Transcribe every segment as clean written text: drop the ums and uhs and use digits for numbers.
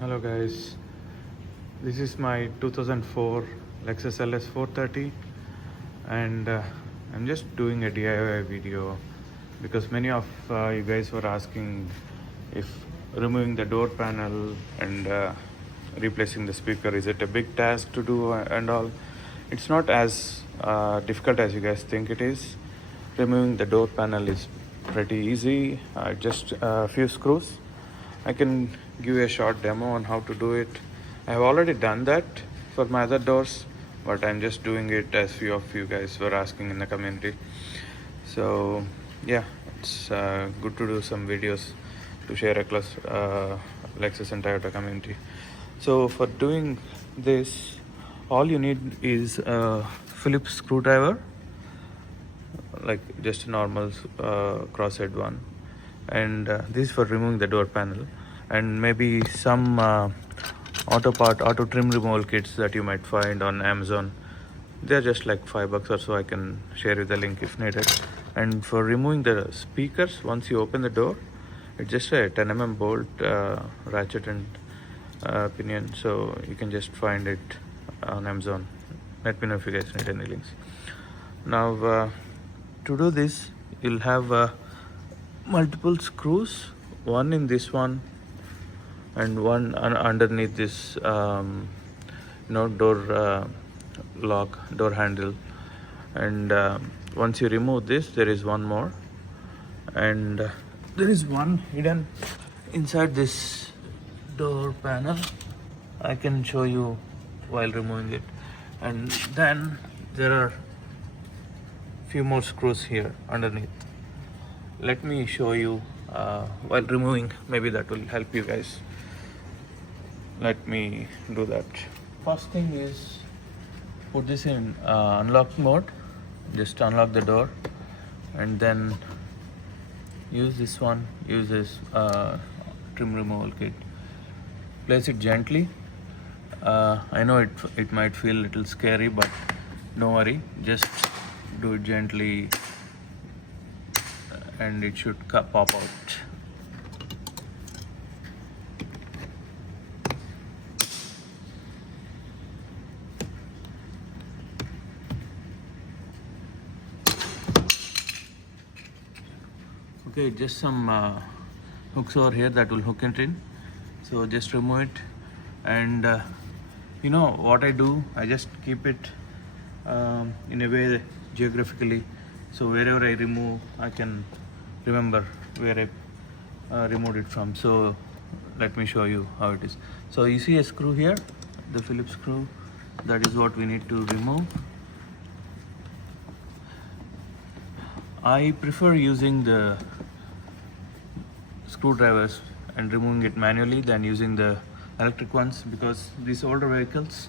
Hello guys, this is my 2004 Lexus LS430 and I'm just doing a DIY video because many of you guys were asking if removing the door panel and replacing the speaker, is it a big task to do and all. It's not as difficult as you guys think it is. Removing the door panel is pretty easy, just a few screws. I can give you a short demo on how to do it. I have already done that for my other doors, but I'm just doing it as few of you guys were asking in the community. So yeah, it's good to do some videos to share across Lexus and Toyota community. So for doing this, all you need is a Phillips screwdriver, like just a normal crosshead one, and this is for removing the door panel, and maybe some auto trim removal kits that you might find on Amazon. They're just like $5 or so. I can share you the link if needed. And for removing the speakers, once you open the door, it's just a 10 mm bolt, ratchet and pinion, so you can just find it on Amazon. Let me know if you guys need any links. Now to do this, you'll have multiple screws, one in this one and one underneath this door handle. And once you remove this, there is one more, and there is one hidden inside this door panel. I can show you while removing it. And then there are few more screws here underneath. Let me show you while removing. Maybe that will help you guys. Let me do that. First thing is put this in unlock mode. Just unlock the door and then use this one. Use this trim removal kit. Place it gently. I know it might feel a little scary, but don't worry, just do it gently and it should pop out. Okay, just some hooks over here that will hook it in, so just remove it. And you know what I do, I just keep it in a way geographically, so wherever I remove I can remember where I removed it from. So let me show you how it is. So you see a screw here, the Phillips screw, that is what we need to remove. I prefer using the screwdrivers and removing it manually than using the electric ones, because these older vehicles,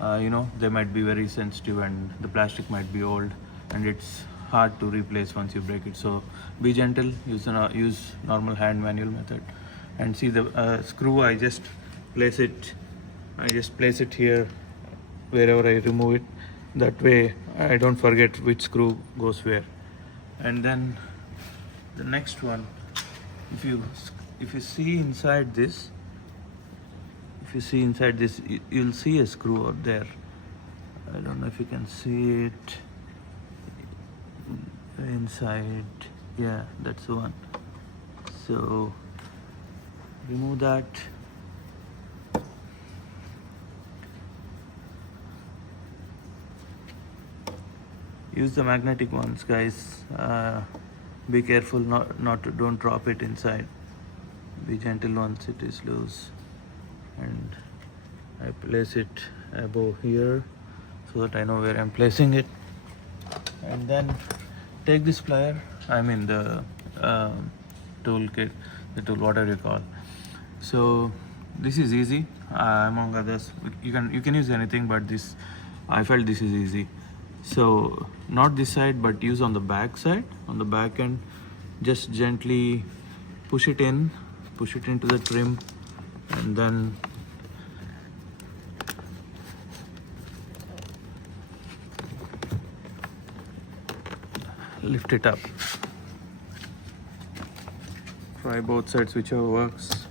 they might be very sensitive and the plastic might be old and it's hard to replace once you break it. So be gentle, use normal hand manual method. And see the screw, I just place it here wherever I remove it. That way I don't forget which screw goes where. And then the next one, if you see inside this, you'll see a screw out there. I don't know if you can see it inside. Yeah, that's the one. So remove that. Use the magnetic ones, guys. Be careful don't drop it inside. Be gentle once it is loose. And I place it above here so that I know where I'm placing it. And then take this plier, the toolkit, whatever you call. So this is easy, among others. You can use anything, but I felt this is easy. So not this side, but use on the back side, on the back end. Just gently push it into the trim, and then lift it up. Try both sides, whichever works.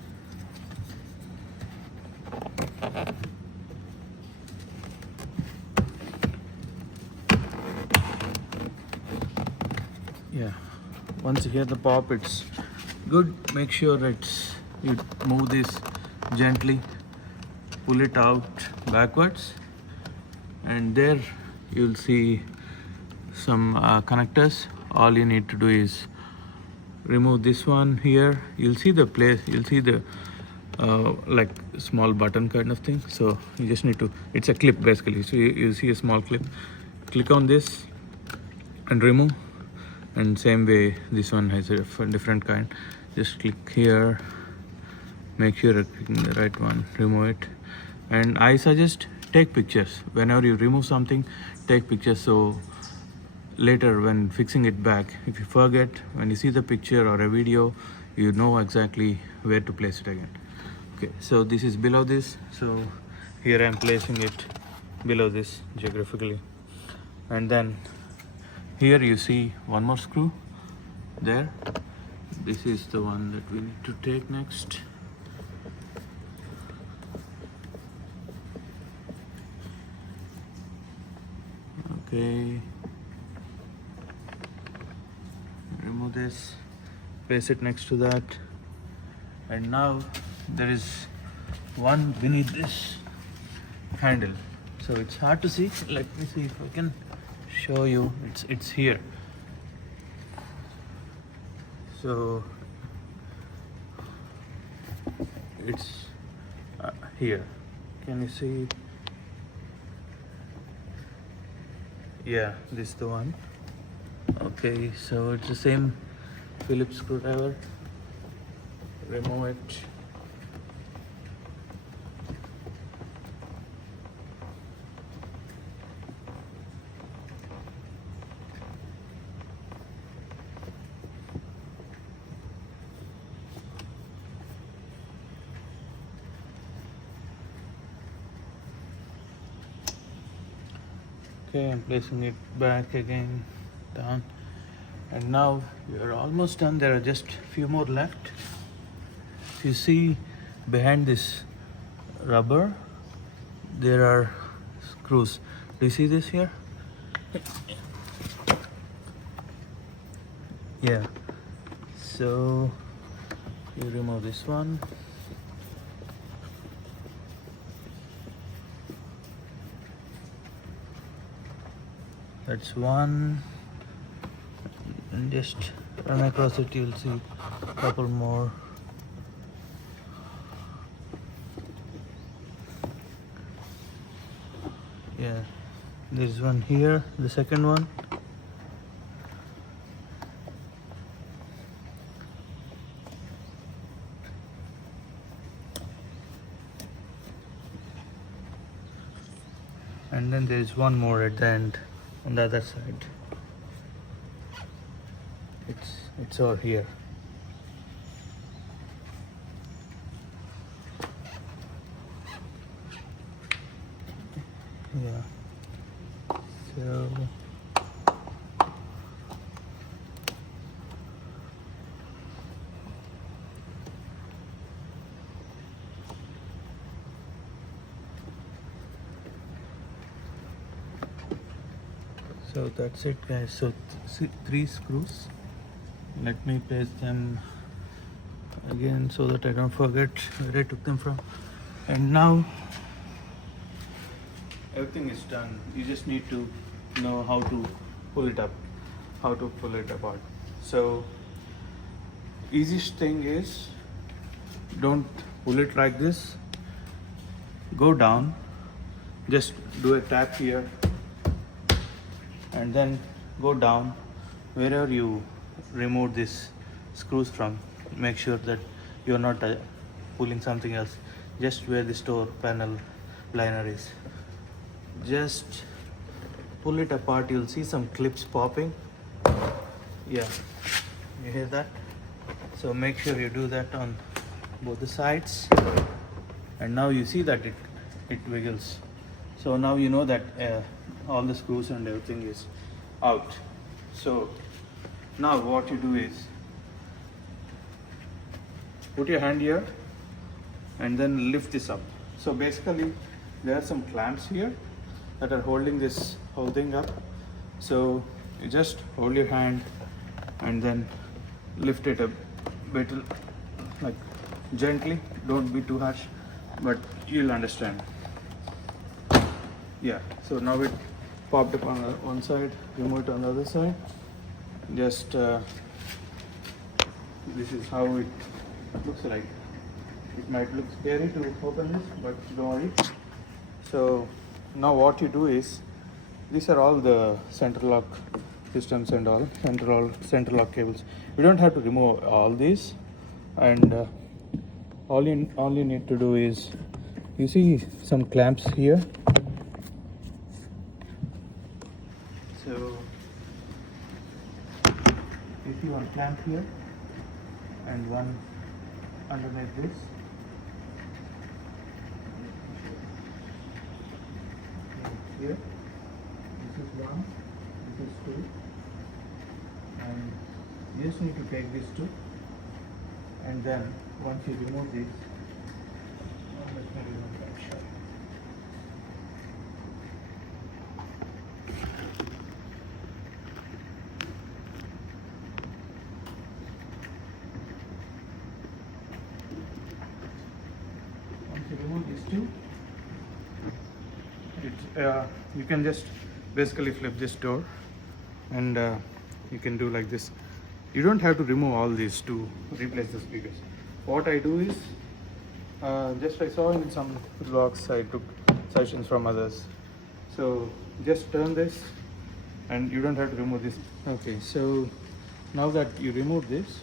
once you hear the pop, it's good. Make sure you move this gently, pull it out backwards, and there you'll see some connectors. All you need to do is remove this one here. You'll see the place, you'll see the like small button kind of thing. So you just need to, it's a clip basically. So you see a small clip, click on this and remove. And same way this one has a different kind. Just click here, make sure you're clicking the right one, remove it. And I suggest take pictures whenever you remove something. Take pictures, so later when fixing it back, if you forget, when you see the picture or a video, you know exactly where to place it again. Okay, so this is below this, so here I'm placing it below this geographically. And then here you see one more screw there. This is the one that we need to take next. Okay, remove this, place it next to that. And now there is one beneath this handle, so it's hard to see. Let me see if I can show you. It's here. So it's here. Can you see? Yeah, this is the one. Okay, so it's the same Phillips screwdriver. Remove it. Okay, I'm placing it back again, down. And now you're almost done. There are just few more left. If you see behind this rubber, there are screws. Do you see this here? Yeah. So you remove this one. That's one. And just run across it, you'll see a couple more. Yeah, there's one here, the second one. And then there's one more at the end on the other side. It's all here. Yeah. So that's it, guys. So three screws. Let me place them again so that I don't forget where I took them from. And now everything is done. You just need to know how to pull it up, how to pull it apart. So easiest thing is, don't pull it like this. Go down, just do a tap here, and then go down wherever you remove these screws from. Make sure that you're not pulling something else, just where the door panel liner is. Just pull it apart. You'll see some clips popping. Yeah, you hear that? So make sure you do that on both the sides. And now you see that it wiggles. So now you know that all the screws and everything is out. So now what you do is, put your hand here and then lift this up. So basically there are some clamps here that are holding this whole thing up. So you just hold your hand and then lift it a bit, like gently, don't be too harsh, but you'll understand. Yeah, so now it popped up on one side, remove it on the other side. Just this is how it looks like. It might look scary to open this, but don't worry. So now what you do is, these are all the center lock systems and all center lock cables. You don't have to remove all these, and all you need to do is, you see some clamps here. So you see one clamp here and one underneath this. Here, this is one, this is two, and you just need to take these two, and then once you remove this, let me remove that shot. Once you remove these two, you can just basically flip this door, and you can do like this. You don't have to remove all these to replace the speakers. What I do is, just I saw in some vlogs, I took suggestions from others. So just turn this, and you don't have to remove this. Okay, so now that you remove this,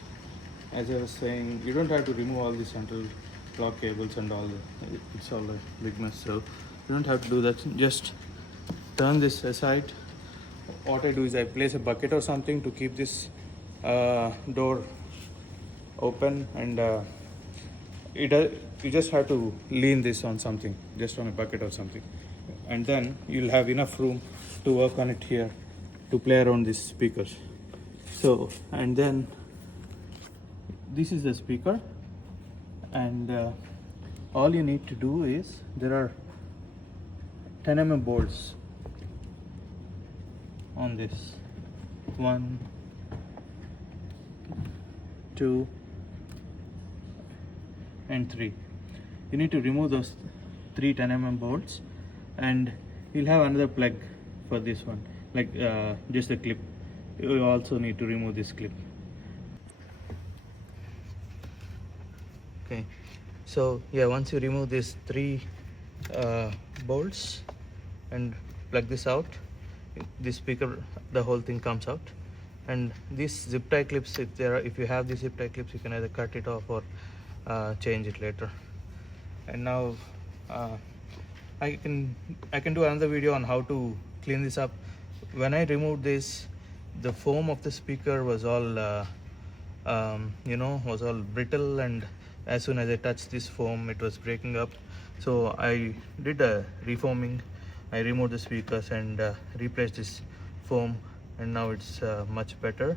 as I was saying, you don't have to remove all the central lock cables and all. It's all a big mess, so you don't have to do that. Just turn this aside. What I do is I place a bucket or something to keep this door open, and you just have to lean this on something, just on a bucket or something, and then you'll have enough room to work on it here, to play around these speakers. So, and then this is the speaker, and all you need to do is, there are 10 mm bolts on this. 1, 2 and 3. You need to remove those 3 10 mm bolts, and you'll have another plug for this one, like just a clip. You also need to remove this clip. Okay, so yeah, once you remove these 3 bolts and plug this out, this speaker, the whole thing comes out. And these zip tie clips, if you have these zip tie clips, you can either cut it off or change it later. And now I can do another video on how to clean this up. When I removed this, the foam of the speaker was all was all brittle, and as soon as I touched this foam, it was breaking up. So I did a reforming. I removed the speakers and replaced this foam, and now it's much better.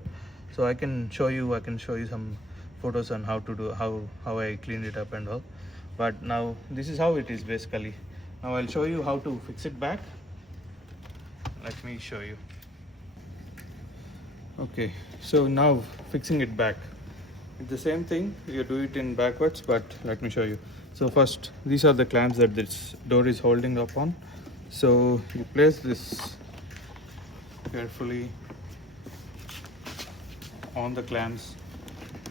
So I can show you some photos on how to do how I cleaned it up and all. But now this is how it is basically. Now I'll show you how to fix it back. Let me show you. Okay, so now fixing it back, it's the same thing. You do it in backwards, but let me show you. So first, these are the clamps that this door is holding up on. So you place this carefully on the clamps.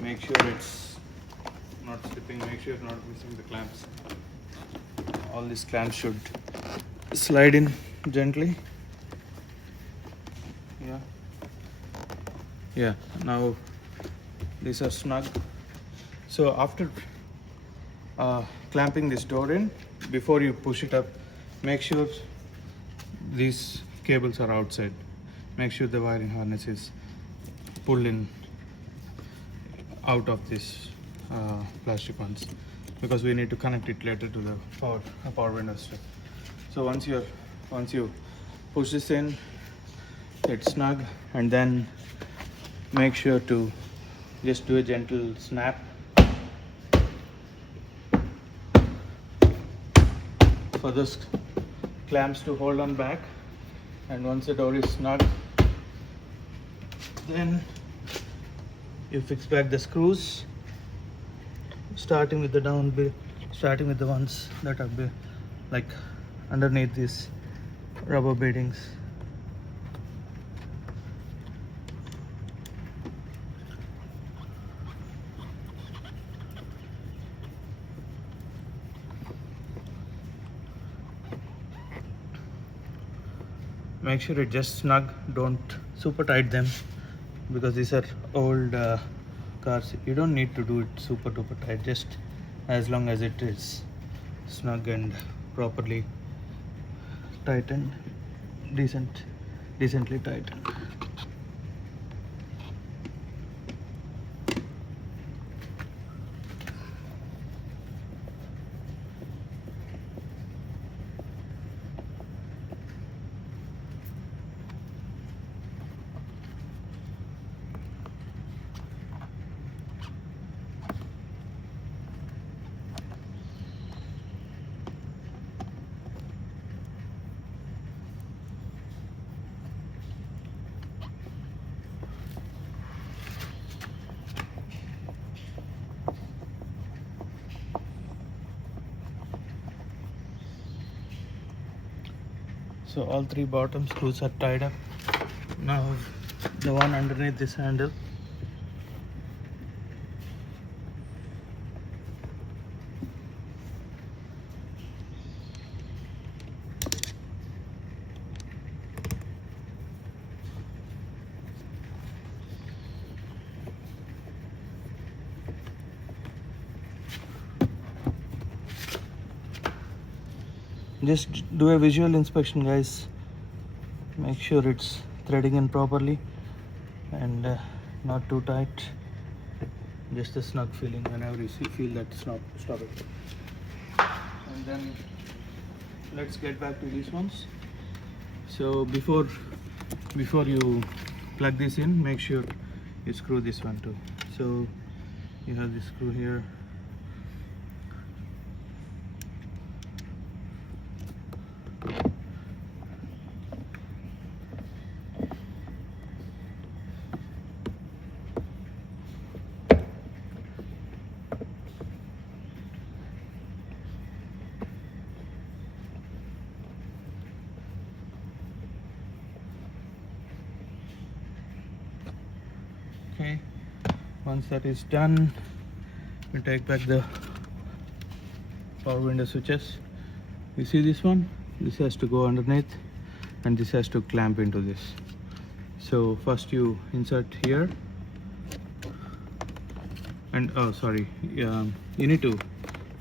Make sure it's not slipping, make sure you're not missing the clamps. All these clamps should slide in gently. Yeah, now these are snug. So after clamping this door in, before you push it up, make sure these cables are outside. Make sure the wiring harness is pulled in out of this plastic ones, because we need to connect it later to the power window strip. So once you push this in, it's snug, and then make sure to just do a gentle snap. For those clamps to hold on back, and once the door is snug, then you fix back the screws, starting with the starting with the ones that are like underneath these rubber beadings. Make sure it just snug, don't super tight them, because these are old cars. You don't need to do it super duper tight, just as long as it is snug and properly tightened, decently tightened. So all three bottom screws are tied up. Now the one underneath this handle. Just do a visual inspection, guys. Make sure it's threading in properly and not too tight. Just a snug feeling whenever you feel that stop it. And then let's get back to these ones. So before you plug this in, make sure you screw this one too. So you have this screw here. Okay, once that is done, we take back the power window switches. You see this one? This has to go underneath and this has to clamp into this. So first you insert here, and you need to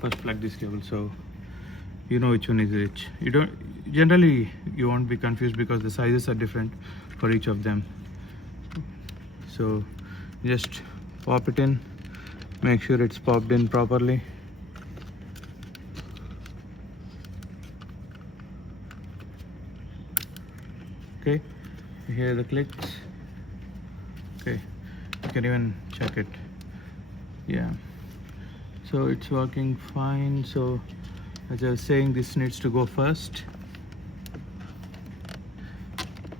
first plug this cable so you know which one is which. Generally you won't be confused because the sizes are different for each of them. So just pop it in, make sure it's popped in properly. Okay, you hear the clicks. Okay, you can even check it. Yeah, so it's working fine. So as I was saying, this needs to go first.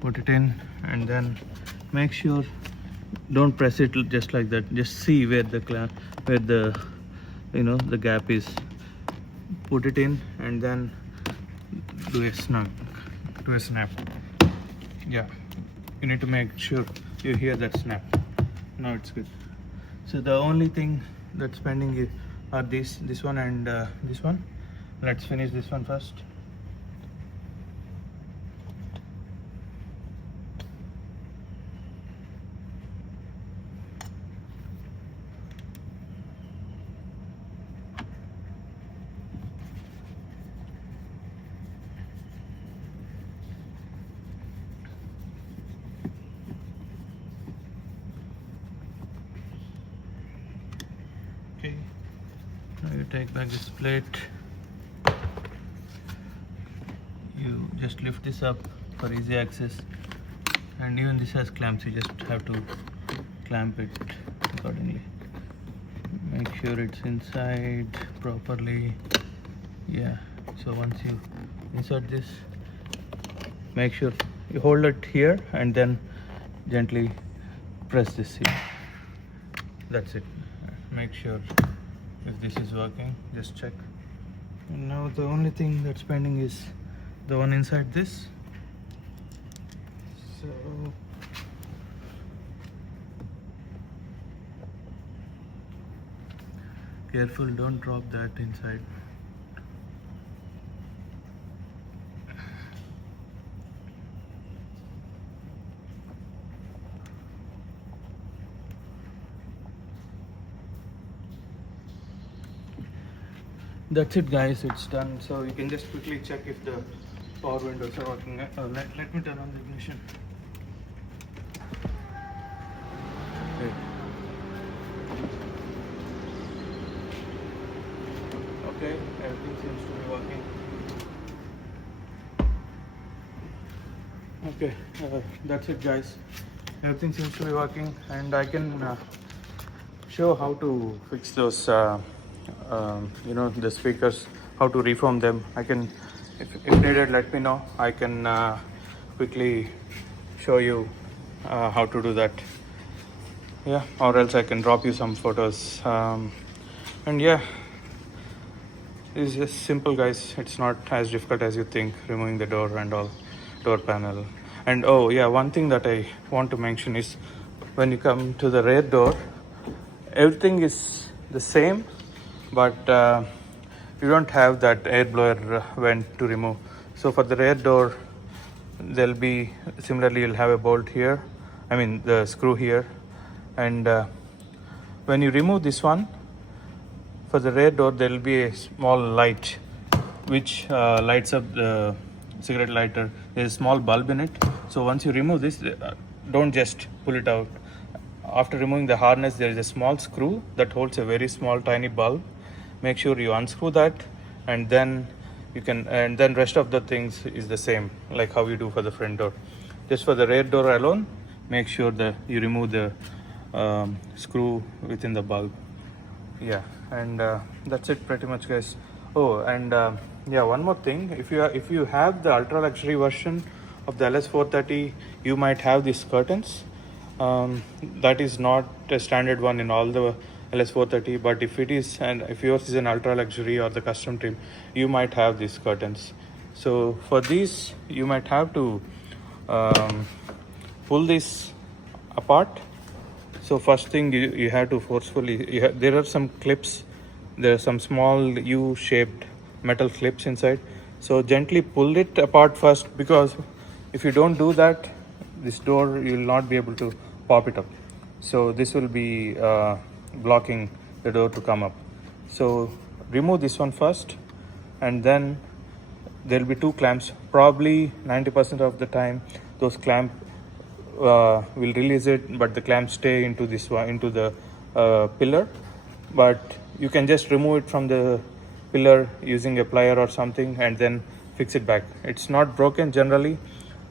Put it in and then make sure, don't press it just like that. Just see where the the gap is. Put it in and then do a snap. Yeah, you need to make sure you hear that snap. Now it's good. So the only thing that's pending are this one and this one. Let's finish this one first. Okay, now you take back this plate. You just lift this up for easy access, and even this has clamps. You just have to clamp it accordingly. Make sure it's inside properly. Yeah, so once you insert this, make sure you hold it here and then gently press this here. That's it. Make sure if this is working, just check. And now the only thing that's pending is the one inside this. So careful, don't drop that inside. That's it guys, it's done. So you can just quickly check if the power windows are working. Let me turn on the ignition. Okay, everything seems to be working. Okay, that's it guys. Everything seems to be working, and I can show how to fix those the speakers, how to reform them. I can, if needed, let me know. I can quickly show you how to do that. Yeah, or else I can drop you some photos. And yeah, it's just simple guys. It's not as difficult as you think, removing the door and all, door panel. And oh yeah, one thing that I want to mention is when you come to the rear door, everything is the same, but you don't have that air blower vent to remove. So for the rear door, there'll be similarly, you'll have a bolt here, I mean the screw here, and when you remove this one, for the rear door there will be a small light which lights up the cigarette lighter. There's a small bulb in it. So once you remove this, don't just pull it out. After removing the harness, there is a small screw that holds a very small tiny bulb. Make sure you unscrew that, and then you can, and then rest of the things is the same like how you do for the front door. Just for the rear door alone, make sure that you remove the screw within the bulb. Yeah, and that's it pretty much guys. Oh, and yeah, one more thing, if you have the ultra luxury version of the LS430, you might have these curtains. That is not a standard one in all the LS430, but if it is, and if yours is an ultra luxury or the custom trim, you might have these curtains. So for these, you might have to pull this apart. So first thing, you have to forcefully, there are some clips, there are some small U-shaped metal clips inside. So gently pull it apart first, because if you don't do that, this door, you will not be able to pop it up. So this will be blocking the door to come up. So remove this one first, and then there will be two clamps. Probably 90% of the time, those clamp will release it, but the clamps stay into this one, into the pillar. But you can just remove it from the pillar using a plier or something, and then fix it back. It's not broken generally.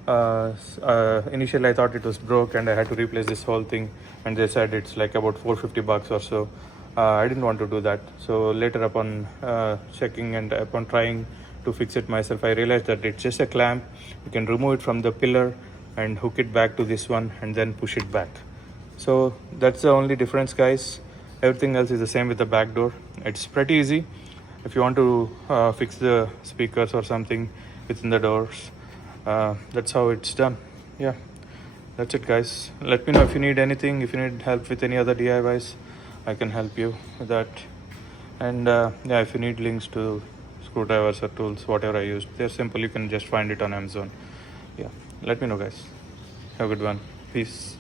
Initially I thought it was broke and I had to replace this whole thing, and they said it's like about $450 or so. I didn't want to do that. So later, upon checking and upon trying to fix it myself, I realized that it's just a clamp. You can remove it from the pillar and hook it back to this one and then push it back. So that's the only difference guys. Everything else is the same with the back door. It's pretty easy if you want to fix the speakers or something within the doors. That's how it's done. Yeah, that's it guys. Let me know if you need anything, if you need help with any other DIYs, I can help you with that. And yeah, if you need links to screwdrivers or tools, whatever I used, they're simple. You can just find it on Amazon. Yeah, let me know guys. Have a good one. Peace.